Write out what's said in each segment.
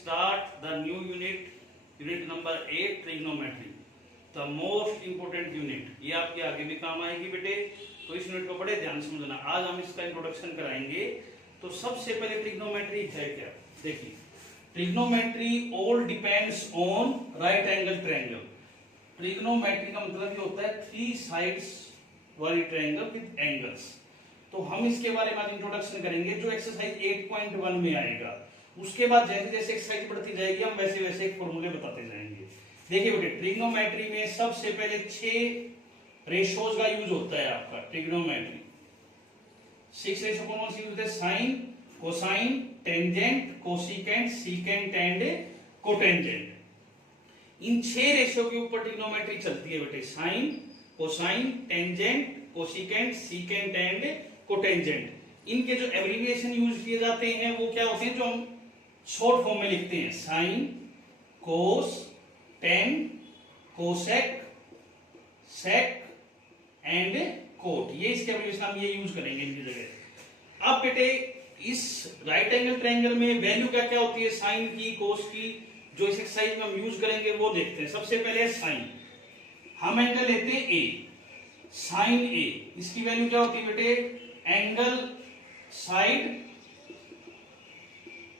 start the new unit number 8 trigonometry, the most important unit। ये आपके आगे भी काम आएगी बेटे, तो इस यूनिट को बड़े ध्यान से समझना। आज हम इसका इंट्रोडक्शन कराएंगे। तो सबसे पहले ट्रिग्नोमेट्री है क्या, देखिए trigonometry all depends on right angle triangle. Trigonometry का मतलब ये होता है 3 साइड्स वाली ट्रायंगल विद एंगल्स। तो हम इसके बारे में इंट्रोडक्शन करेंगे जो एक्सरसाइज 8.1 में आएगा। उसके बाद जैसे जैसे एक्सरसाइज बढ़ती जाएगी हम वैसे वैसे एक फॉर्मूले बताते जाएंगे। देखिए बेटे ट्रिग्नोमेट्री में सबसे पहले 6 रेशोज का यूज होता है आपका ट्रिग्नोमेट्री। 6 रेशो कौन कौन सी यूज होते हैं? Sine, cosine, tangent, cosecant, secant and cotangent. इन 6 रेशो के ऊपर ट्रिग्नोमेट्री चलती है बेटे। Sine, cosine, tangent, cosecant, secant and cotangent. इनके जो एब्रिविएशन यूज किए जाते हैं वो क्या होते हैं, जो हम शॉर्ट फॉर्म में लिखते हैं। Sin, cos, tan, cosec, sec and cot. ये इसके एब्रिविएशन हम ये यूज करेंगे इनकी जगह। अब बेटे इस राइट एंगल ट्रायंगल में वैल्यू क्या क्या होती है साइन की, कोस की, जो इस एक्सरसाइज में हम यूज करेंगे वो देखते हैं। सबसे पहले साइन, हम एंगल लेते हैं ए, साइन ए। इसकी वैल्यू क्या होती है बेटे? Angle side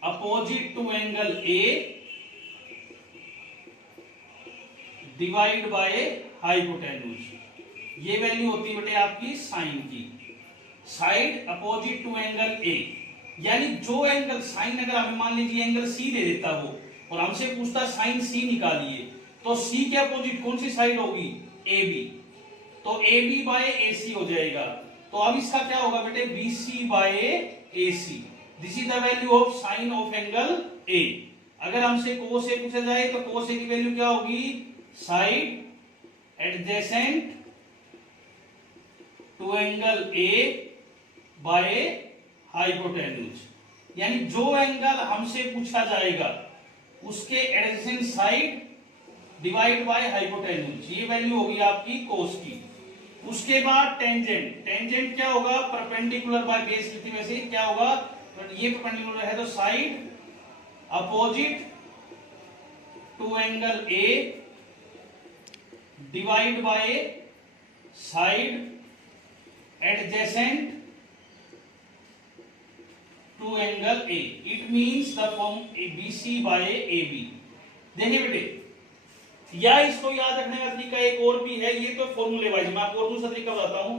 opposite to angle A divide by hypotenuse. ये वैल्यू होती है बेटे आपकी साइन की। Side opposite to angle A, यानी जो एंगल साइन, अगर हमें मान लीजिए एंगल सी दे देता हो और हमसे पूछता साइन सी निकालिए, तो सी के अपोजिट कौन सी साइड होगी? A B. तो ए बी बाय ए सी हो जाएगा। तो अब इसका क्या होगा बेटे? B C by A C. This is the value of sine of angle A. अगर हमसे कोस ए पूछा जाए तो कोस ए की वैल्यू क्या होगी? Side adjacent to angle A by hypotenuse. यानी जो एंगल हमसे पूछा जाएगा उसके adjacent side divide by hypotenuse, ये वैल्यू होगी आपकी कोस की। उसके बाद टेंजेंट, टेंजेंट क्या होगा? परपेंडिकुलर बाय बेस लिखते वैसे क्या होगा? ये परपेंडिकुलर है तो side opposite to angle A divide by side adjacent to angle A. It means the form BC by A B. देखिए बेटे, या इसको याद रखने का तरीका एक और भी है, ये तो फॉर्मूले वाइज। मैं आपको और दूसरा तरीका बताता हूं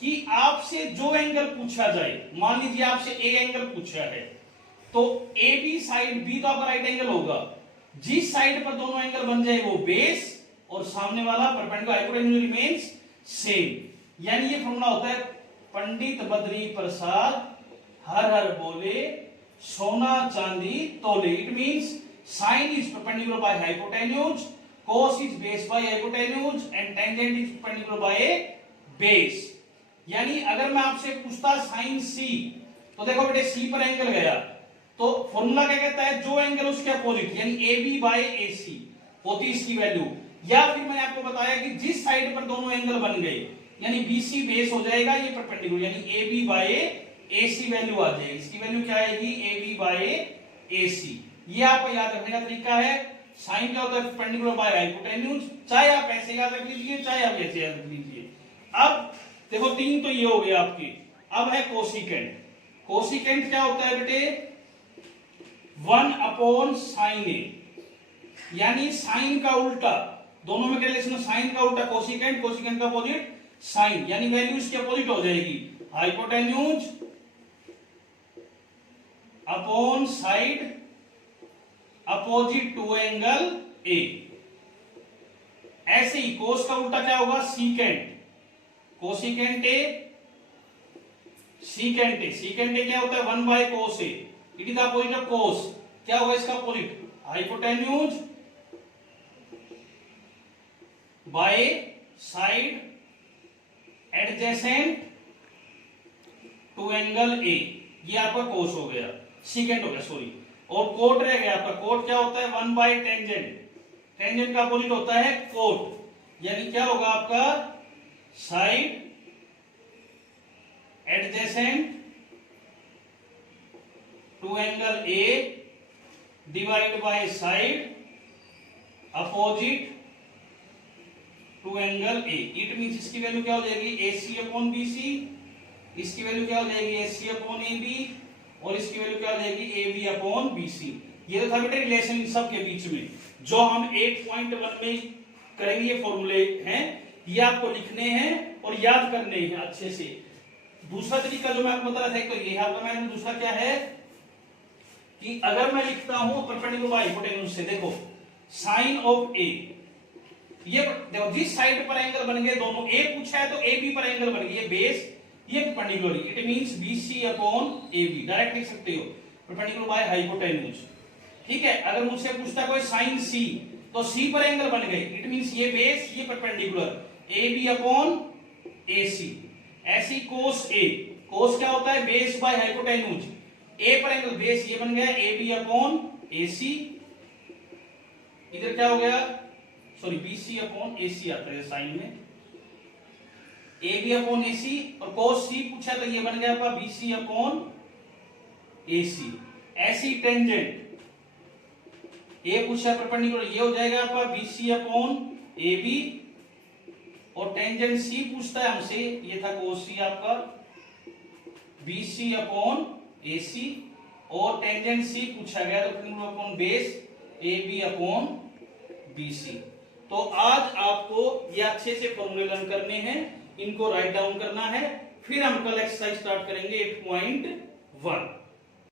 कि आपसे जो एंगल पूछा जाए, मान लीजिए आपसे ए एंगल पूछा है, तो ए बी साइड, बी तो आपका राइट एंगल होगा। जिस साइड पर दोनों एंगल बन जाए वो बेस, और सामने वाला परपेंडिकुलर हाइपोटेन्यूज रिमेन्स सेम। यानी ये फॉर्मूला होता है पंडित बद्री प्रसाद हर हर बोले सोना चांदी तोले। It means sine is perpendicular by hypotenuse, cos is base by hypotenuse and tangent is perpendicular by base। यानी अगर मैं आपसे पूछता sin c, तो देखो बेटे c पर एंगल गया, तो फॉर्मूला क्या कहता है? जो एंगल उसके अपोजिट, यानी ab by ac होती इसकी वैल्यू। या फिर मैंने आपको बताया कि जिस साइड पर दोनों एंगल बन गए, यानी bc बेस हो जाएगा, ये परपेंडिकुलर, यानी ab by ac वैल्यू आ जाएगी। इसकी वैल्यू क्या आएगी? ab by ac। ये आपको याद रखने का तरीका है। साइन क्या होता है? Perpendicular by hypotenuse. चाहे आप ऐसे याद रख लीजिए, चाहे आप ऐसे याद रख लीजिए। अब देखो 3 तो ये हो गया आपकी। अब है कोसिकेंट। कोसिकेंट क्या होता है बेटे? 1 अपॉन साइन ए, यानी साइन का उल्टा। दोनों में रिलेशन, साइन का उल्टा कोसिकेंट, कोसिकेंट का अपोजिट साइन, यानी वैल्यू इसके अपोजिट हो जाएगी। Hypotenuse upon side opposite to angle A. ऐसे ही कोस का उल्टा क्या होगा? Secant, cosecant A, secant A. Secant A क्या होता है? 1 by cos A. It is opposite of cos. क्या होगा इसका opposite? Hypotenuse by side adjacent to angle A. ये आपका कोस हो गया, सीकेंट हो गया, सॉरी। और कोट रह गया आपका। कोट क्या होता है? 1 बाय टेंजेंट। टेंजेंट का अपोजिट होता है कोट, यानी क्या होगा आपका? Side adjacent to angle A divide by side opposite to angle A. It means इसकी वैल्यू क्या हो जाएगी, AC अपॉन BC, इसकी वैल्यू क्या हो जाएगी, AC अपॉन AB, और इसकी वैल्यू क्या हो जाएगी, AB अपॉन BC। ये तो था बेटा रिलेशन इन सब के बीच में, जो हम 8.1 में करेंगे। ये फॉर्मूले हैं, ये आपको लिखने हैं और याद करने हैं अच्छे से। दूसरा तरीका जो मैं आपको बता रहा था, तो ये आपका मैंने दूसरा क्या है कि अगर मैं लिखता हूं परपेंडिकुलर बाय हाइपोटेन्यूज से, देखो साइन ऑफ A, ये देखो जिस साइड पर एंगल बन गए दोनों, A पूछा है तो AB पर एंगल बन गई, ये बेस ये perpendicular, it means BC upon AB, direct लिख सकते हो परपेंडिकुलर बाय हाइपोटेन्यूज। ठीक है, अगर मुझसे पूछता कोई साइन C, तो C पर एंगल बन गए, इट मींस ये बेस ये परपेंडिकुलर, AB अपॉन AC। ऐसी कोस A, कोस क्या होता है, बेस बाय हाइपोटेन्यूज, A पर एंगल बेस ये बन गया AB अपॉन AC, इधर क्या हो गया, सॉरी BC अपॉन AC आता है साइन में, AB अपॉन AC, और cos C पूछा तो ये बन गया आपका BC अपॉन AC। ऐसी टेंजेंट A पूछा परपेंडिकुलर, ये हो जाएगा आपका BC अपॉन AB, और टेंजेंट C पूछता है हमसे, ये था cos C आपका BC अपॉन AC, और टेंजेंट C पूछा गया तो perpendicular upon base AB upon BC। तो आज आपको ये अच्छे से फॉर्मूले लर्न करने हैं, इनको राइट डाउन करना है, फिर हम कल एक्सरसाइज स्टार्ट करेंगे 8.1।